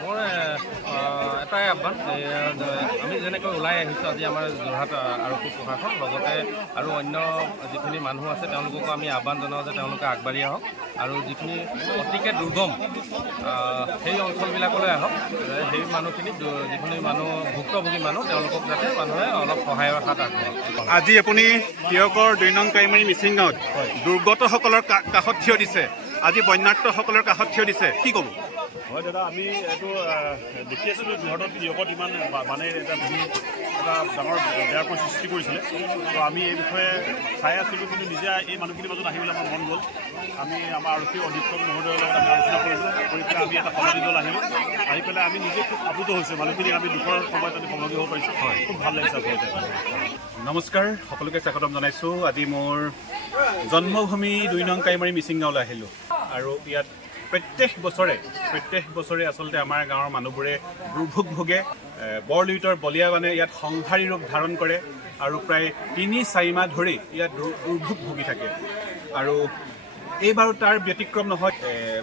মোৰ এটাই আহ্বান আমি যেনেকৈ ওলাই আহিছোঁ আজি আমাৰ যোৰহাট আৰক্ষী প্ৰশাসন লগতে আৰু অন্য যিখিনি মানুহ আছে তেওঁলোককো আমি আহ্বান জনাওঁ যে তেওঁলোকে আগবাঢ়ি আহক আৰু যিখিনি অতিকে দুৰ্গম সেই অঞ্চলবিলাকলৈ আহক সেই মানুহখিনি যিখিনি মানুহ ভুক্তভোগী মানুহ তেওঁলোকক যাতে মানুহে অলপ সহায়ৰ হাত আগবঢ়াওক। আজি আপুনি তিয়কৰ 2 নং কাইমাৰী মিচিং গাঁৱত দুৰ্গতসকলৰ কাষত থিয় দিছে, আজি বন্যাৰ্তসকলৰ কাষত থিয় দিছে, কি ক'ব? হয় দাদা, আমি এইটো দেখি আছিলোঁ যোৰহাটত তিয়কত ইমান মানে এটা ডাঙৰ বেয়া পৰিস্থিতি কৰিছিলে। তো আমি এই বিষয়ে চাই আছিলোঁ, কিন্তু নিজে এই মানুহখিনিৰ মাজত আহিবলৈ আমাৰ মন গ'ল। আমি আমাৰ আৰক্ষী অধীক্ষক মহোদয়ৰ লগত আমি আলোচনা কৰিলোঁ, কৰি পেলাই আমি এটা সমাধি দল আহিলোঁ। আহি পেলাই আমি নিজে খুব আপ্লুত হৈছোঁ, মানুহখিনিক আমি দুখৰ সময়ত আমি সমাধি হ'ব পাৰিছোঁ। হয়, খুব ভাল লাগিছে আচলতে। নমস্কাৰ, সকলোকে স্বাগতম জনাইছোঁ। আজি মোৰ জন্মভূমি 2 নং কাইমাৰী মিচিং গাঁৱলৈ আহিলোঁ আৰু ইয়াত প্ৰত্যেক বছৰে আচলতে আমাৰ গাঁৱৰ মানুহবোৰে দুৰ্ভোগ ভোগে। বৰলুইতৰ বলিয়াবানে ইয়াত সংহাৰী ৰূপ ধাৰণ কৰে আৰু প্ৰায় 3-4 মাহ ধৰি ইয়াত দুৰ্ভোগ ভুগি থাকে আৰু এইবাৰো তাৰ ব্যতিক্ৰম নহয়।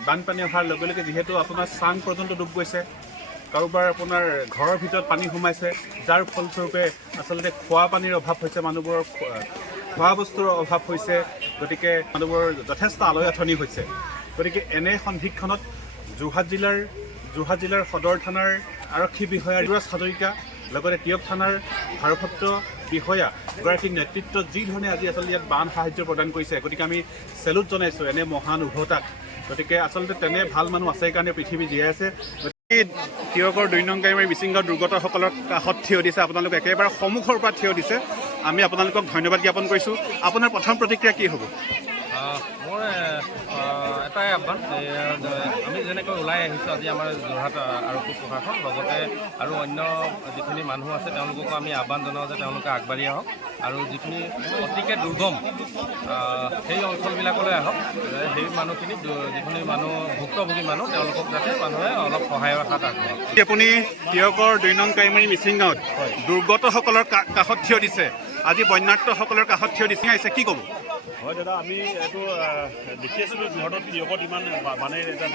বানপানী অহাৰ লগে লগে যিহেতু আপোনাৰ চাং পৰ্যন্ত ডুব গৈছে, কাৰোবাৰ আপোনাৰ ঘৰৰ ভিতৰত পানী সোমাইছে, যাৰ ফলস্বৰূপে আচলতে খোৱা পানীৰ অভাৱ হৈছে, মানুহবোৰৰ খোৱা বস্তুৰ অভাৱ হৈছে, গতিকে মানুহবোৰৰ যথেষ্ট আলৈ-আথনি হৈছে। গতিকে এনে সন্ধিক্ষণত যোৰহাট জিলাৰ সদৰ থানাৰ আৰক্ষী বিষয়া ঋতুৰাজ হাজৰিকা লগতে তিয়ক থানাৰ ভাৰপ্ৰাপ্ত বিষয়াগৰাকীৰ নেতৃত্বত যি ধৰণে আজি আচলতে ইয়াত বান সাহায্য প্ৰদান কৰিছে, গতিকে আমি চেলুট জনাইছোঁ এনে মহান উভতাক। গতিকে আচলতে তেনে ভাল মানুহ আছে কাৰণে পৃথিৱী জীয়াই আছে। তিয়কৰ 2 নং কাইমাৰী মিচিং গাঁৱৰ দুৰ্গতসকলৰ কাষত থিয় দিছে, আপোনালোক একেবাৰে সন্মুখৰ পৰা থিয় দিছে। আমি আপোনালোকক ধন্যবাদ জ্ঞাপন কৰিছোঁ। আপোনাৰ প্ৰথম প্ৰতিক্ৰিয়া কি হ'ব? মোৰ এটাই আহ্বান আমি যেনেকৈ ওলাই আহিছোঁ আজি আমাৰ যোৰহাট আৰক্ষী প্ৰশাসন লগতে আৰু অন্য যিখিনি মানুহ আছে তেওঁলোককো আমি আহ্বান জনাওঁ যে তেওঁলোকে আগবাঢ়ি আহক আৰু যিখিনি অতিকে দুৰ্গম সেই অঞ্চলবিলাকলৈ আহক সেই মানুহখিনি যিখিনি মানুহ ভুক্তভোগী মানুহ তেওঁলোকক যাতে মানুহে অলপ সহায়ৰ হাত আগবঢ়াওক। আপুনি তিয়কৰ 2 নং কাইমাৰী মিচিং গাঁৱত দুৰ্গতসকলৰ কাষত থিয় দিছে, আজি বন্যাৰ্তসকলৰ কাষত থিয় দিছে, আহিছে, কি ক'ব? হয় দাদা, আমি এইটো দেখি আছিলোঁ যোৰহাটত তিয়কত ইমান মানে এটা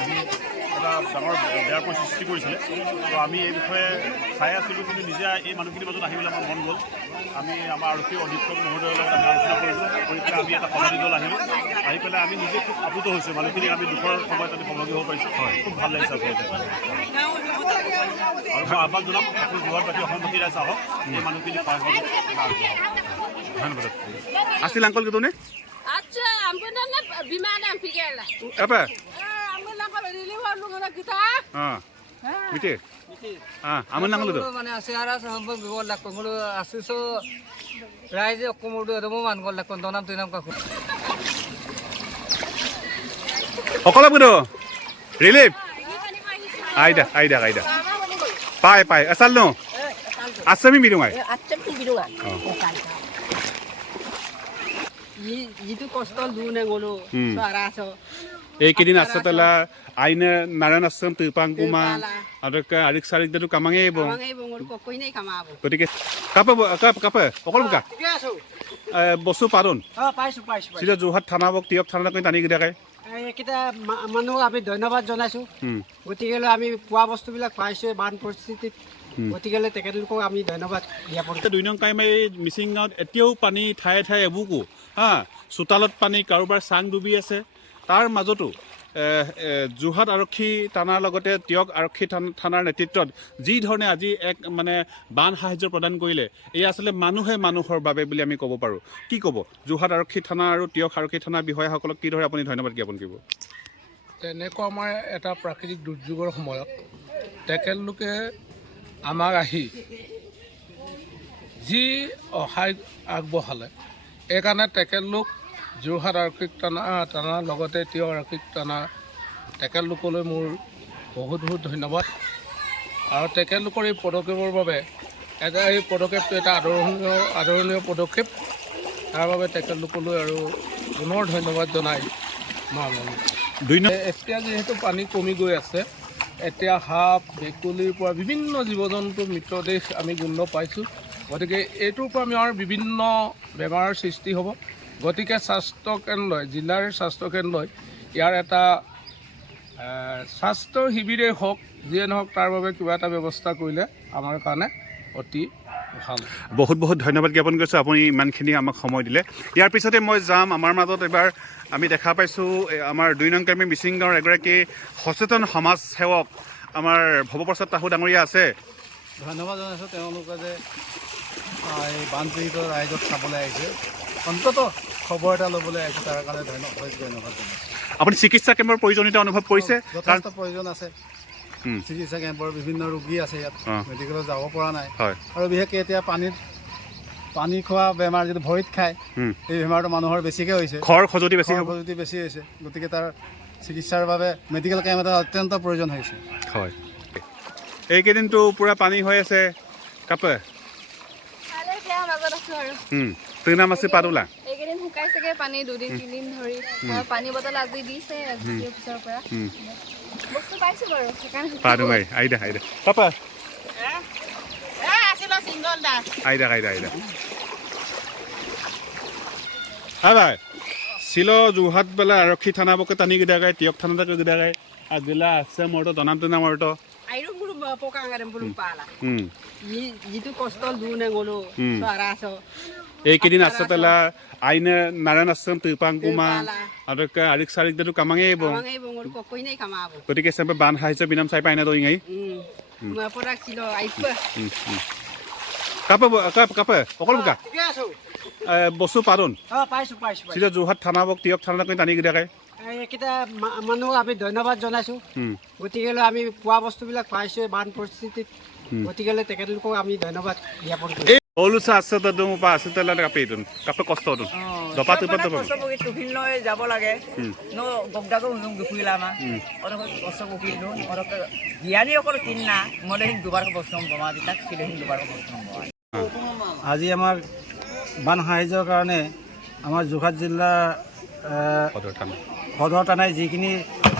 ডাঙৰ বেয়া পৰিস্থিতি কৰিছিলে। তো আমি এই বিষয়ে চাই আছিলোঁ, কিন্তু নিজে এই মানুহখিনিৰ মাজত আহিবলৈ আমাৰ মন গ'ল। আমি আমাৰ আৰক্ষী অধীক্ষক মহোদয়ৰ লগত আমি আলোচনা কৰিলোঁ, কৰি পেলাই আমি এটা সমাধি দল আহিলোঁ। আহি পেলাই আমি নিজে খুব আপ্লুত হৈছোঁ, মানুহখিনিক আমি দুখৰ সময়ত আমি সমাধি হ'ব পাৰিছোঁ। হয়, খুব ভাল লাগিছে আচলতে। আৰু মই আহ্বান জনাম আকৌ যোৰহাটবাসী অসমবাসী ৰাইজ আহক, এই মানুহখিনি ধন্যবাদ। আছিল uncle gitu nih? Aja, ampunan bimana pikir lah. Apa? Ambil lang kami diliwat lu ngana kita. Miti. Aman lang lu tuh. মানে আছে আর সম্পর্ক বিবল লাগতো গুলো আসিছো রাইজে কোমোডো দমো মান গল লাগতো দনাম তুইনাম কাকু Okala gitu. Relief. Aida. Pai. Asal no. Asami bidungai. Acem tu bidungan. Itu koston dulu nengolo. Suara so. এইকেইদিন আছতেলা আইনে নাৰায়ণ আশ্ৰম ত্ৰিপাংকুমা আৰু আৰিক দাদু কামাঙে আহিব, গতিকে কাপে অকল বোকা বস্তু পাৰোন চিধা যোৰহাট থানা তিয়ক থানা টানি কেইটাকে এইকেইটা মানুহ আমি ধন্যবাদ জনাইছোঁ। গতিকে আমি পোৱা বস্তুবিলাক পাইছোঁ বান পৰিস্থিতিত, গতিকে তেখেতলোকক আমি ধন্যবাদ জ্ঞাপন কৰিছোঁ। 2 নং কাইমাৰী মিচিং গাঁৱত এতিয়াও পানী ঠায়ে এবুকো চোতালত পানী, কাৰোবাৰ চাং ডুবি আছে। তাৰ মাজতো যোৰহাট আৰক্ষী থানাৰ লগতে তিয়ক আৰক্ষী থানাৰ নেতৃত্বত যি ধৰণে আজি এক মানে বান সাহায্য প্ৰদান কৰিলে, এই আচলতে মানুহে মানুহৰ বাবে বুলি আমি ক'ব পাৰোঁ। কি ক'ব যোৰহাট আৰক্ষী থানা আৰু তিয়ক আৰক্ষী থানাৰ বিষয়াসকলক কি ধৰণে আপুনি ধন্যবাদ জ্ঞাপন কৰিব? তেনেকুৱা আমাৰ এটা প্ৰাকৃতিক দুৰ্যোগৰ সময়ত তেখেতলোকে আমাক আহি যি সহায় আগবঢ়ালে, এইকাৰণে তেখেতলোক যোৰহাট আৰক্ষী থানাৰ লগতে তিয়ক আৰক্ষী থানা তেখেতলোকলৈ মোৰ বহুত ধন্যবাদ। আৰু তেখেতলোকৰ এই পদক্ষেপৰ বাবে এই পদক্ষেপটো এটা আদৰণীয় পদক্ষেপ, তাৰ বাবে তেখেতলোকলৈ আৰু পুনৰ ধন্যবাদ জনাই এতিয়া যিহেতু পানী কমি গৈ আছে, এতিয়া সাপ ভেকুলীৰ পৰা বিভিন্ন জীৱ জন্তুৰ মৃতদেহ আমি গোন্ধ পাইছোঁ। গতিকে এইটোৰ পৰা আমাৰ বিভিন্ন বেমাৰৰ সৃষ্টি হ'ব। গতিকে স্বাস্থ্যকেন্দ্ৰই জিলাৰ স্বাস্থ্যকেন্দ্ৰই ইয়াৰ এটা স্বাস্থ্য শিবিৰেই হওক যিয়ে নহওক তাৰ বাবে কিবা এটা ব্যৱস্থা কৰিলে আমাৰ কাৰণে অতি ভাল। বহুত বহুত ধন্যবাদ জ্ঞাপন কৰিছোঁ আপুনি ইমানখিনি আমাক সময় দিলে। ইয়াৰ পিছতে মই যাম আমাৰ মাজত এবাৰ আমি দেখা পাইছোঁ আমাৰ 2 নং কাৰ্বি মিচিং গাঁৱৰ এগৰাকী সচেতন সমাজ সেৱক আমাৰ ভৱপ্ৰসাদ তাহু ডাঙৰীয়া আছে। ধন্যবাদ জনাইছোঁ তেওঁলোকে যে এই বানপীড়িত ৰাইজক চাবলৈ আহিছে, অন্ততঃ খবৰ এটা ল'বলৈ আহিছে, তাৰ কাৰণে ধন্যবাদ জনাইছোঁ। আপুনি চিকিৎসা কেম্পৰ প্ৰয়োজনীয়তা অনুভৱ কৰিছে? যথেষ্ট প্ৰয়োজন আছে, চিকিৎসা কেম্পৰ বিভিন্ন ৰোগী আছে ইয়াত, মেডিকেলত যাব পৰা নাই। আৰু বিশেষকৈ এতিয়া পানী খোৱা বেমাৰ যিটো ভৰিত খায়, এই বেমাৰটো মানুহৰ বেছিকৈ হৈছে, খৰ খজুতি বেছি হৈছে, গতিকে তাৰ চিকিৎসাৰ বাবে মেডিকেল কেম্প এটা অত্যন্ত প্ৰয়োজন হৈছে। হয়, এইকেইদিনটো পূৰা পানী হৈ আছে কাপে। তোৰ নাম আছে পাদুলা? এইকেইদিন শুকাইছেগে পানী 2-3 দিন ধৰি। পানী বটল আজি দিছে অফিচৰ পৰা, বস্তু পাইছো বাৰু সেইকাৰণে। পাদুমাই আইদা কাপা আইদা ভাই ছিল যোৰহাট বেলা আৰক্ষী থানা বকে টানি গিদাগাই তিয়ক থানা গিদাগাই আগিলা আছে মোৰতো টনা মোৰতো যিটো কষ্ট দূৰ নেগলো এইকেইদিন আছে তেলা আইনে নাৰায়ণ আশ্ৰম ত্ৰিপাংকুমা আৰু আৰিক চাৰিকটো কামাঙে গতিকে চেম্পে বান সাহায্য বিনাম চাই পাই না দই গাই কাপে অকল বোকা বস্তু পাৰোন চিধা যোৰহাট থানা বক তিয়ক থানা টানি গিদাগাই এইকেইটা মানুহক আমি ধন্যবাদ জনাইছোঁ। গতিকে আমি পোৱা বস্তুবিলাক পাইছোঁ বান পৰিস্থিতিত, গতিকে তেখেতলোকক আমি ধন্যবাদ জ্ঞাপন কৰিছোঁ। ওলুচা আছে তো পা আছে তেলা কাপেইটোন কাপে কষ্ট হতুন দপা তুপা দপা টুফিন লৈ যাব লাগে ন গগদাকো গুফিলা মা অৰ কষ্ট বকিলো অৰ জ্ঞানী অকল কিন্না মলে হিন দুবাৰ বস্তু বমা দিতাক কিলে হিন দুবাৰ বস্তু বমা। আজি আমাৰ বান সাহায্যৰ কাৰণে আমাৰ যোৰহাট জিলা সদৰ থানাই যিখিনি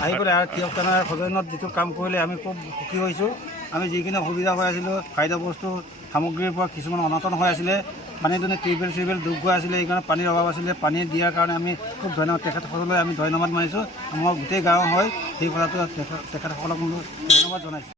আহি পেলাই আৰু তিয়ক থানাৰ সদনত যিটো কাম কৰিলে আমি খুব সুখী হৈছোঁ। আমি যিখিনি অসুবিধা হৈ আছিলোঁ, খাদ্য বস্তু সামগ্ৰীৰ পৰা কিছুমান অনাটন হৈ আছিলে, পানী দুনে টিউবেল ডুব গৈ আছিলে, এইকাৰণে পানীৰ অভাৱ আছিলে। পানী দিয়াৰ কাৰণে আমি খুব ধন্যবাদ তেখেতসকললৈ আমি ধন্যবাদ মানিছোঁ। আমাৰ গোটেই গাঁও হয় সেই কথাটো তেখেতসকলক ধন্যবাদ জনাইছোঁ।